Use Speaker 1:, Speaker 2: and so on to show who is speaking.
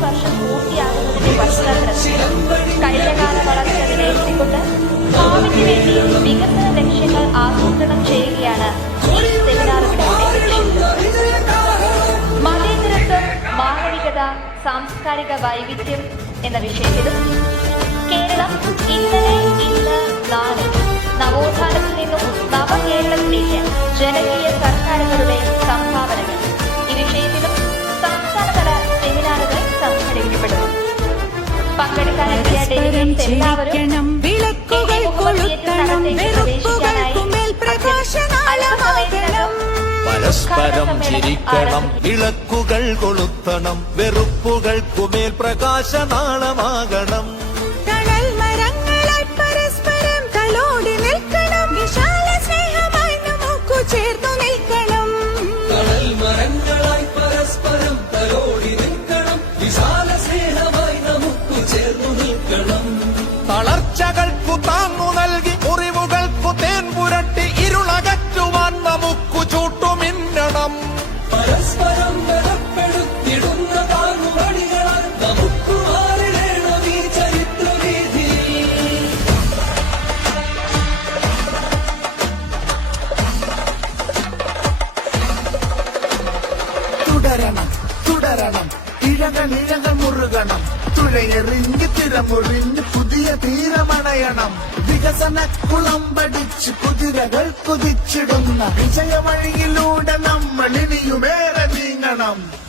Speaker 1: വർഷം പൂർത്തിയാകുന്നതിന്റെ പശ്ചാത്തലത്തിൽ ലക്ഷ്യങ്ങൾ ആസൂത്രണം ഈ സാംസ്കാരിക വൈവിധ്യം എന്ന വിഷയത്തിലും കേരളം ഇന്നലെ ഇന്ന് നാളെ. ജനകീയ സർക്കാരുകളുടെ സംഭാവനകൾ. ഈ വിഷയത്തിലും സംസ്ഥാനതല സെമിനാറുകൾ സംഘടിപ്പിക്കപ്പെടുന്നു. പങ്കെടുക്കാനെത്തിയ ഡെലിഗേറ്റ്സ് എല്ലാവരും
Speaker 2: വിളക്കുകൾ കൊളുത്തണം. വെറുപ്പുകൾക്കുമേൽ പ്രകാശനാളമാകണം
Speaker 3: പരസ്പരം ചിരിക്കണം. വിളക്കുകൾ കൊളുത്തണം. വെറുപ്പുകൾക്കുമേൽ പ്രകാശനാളമാകണം. തളർച്ചകൾക്കു താങ്ങു നൽകി മുറിവുകൾക്കു തേൻ പുരട്ടി ഇരുളകറ്റുവാൻ നമുക്കു ചൂട്ടുമിന്നണം
Speaker 4: പരസ്പരം ബലപ്പെടുത്തിടുന്ന താങ്ങുവടികളാൽ നമുക്ക് മാറിടേണം ഈ ചരിത്രവീതി
Speaker 5: തുടരണം തുടരണം. ഇഴകൾ ഇഴകൾ മുറുകണം. തുഴയെറിഞ്ഞ് തിരമുറിഞ്ഞ് പുതിയ തീരമണയണം. വികസന കുളം പഠിച്ച് കുതിരകൾ കുതിച്ചിടുന്ന വിജയമഴിയിലൂടെ നമ്മൾ ഇനിയുമേറെ നീങ്ങണം.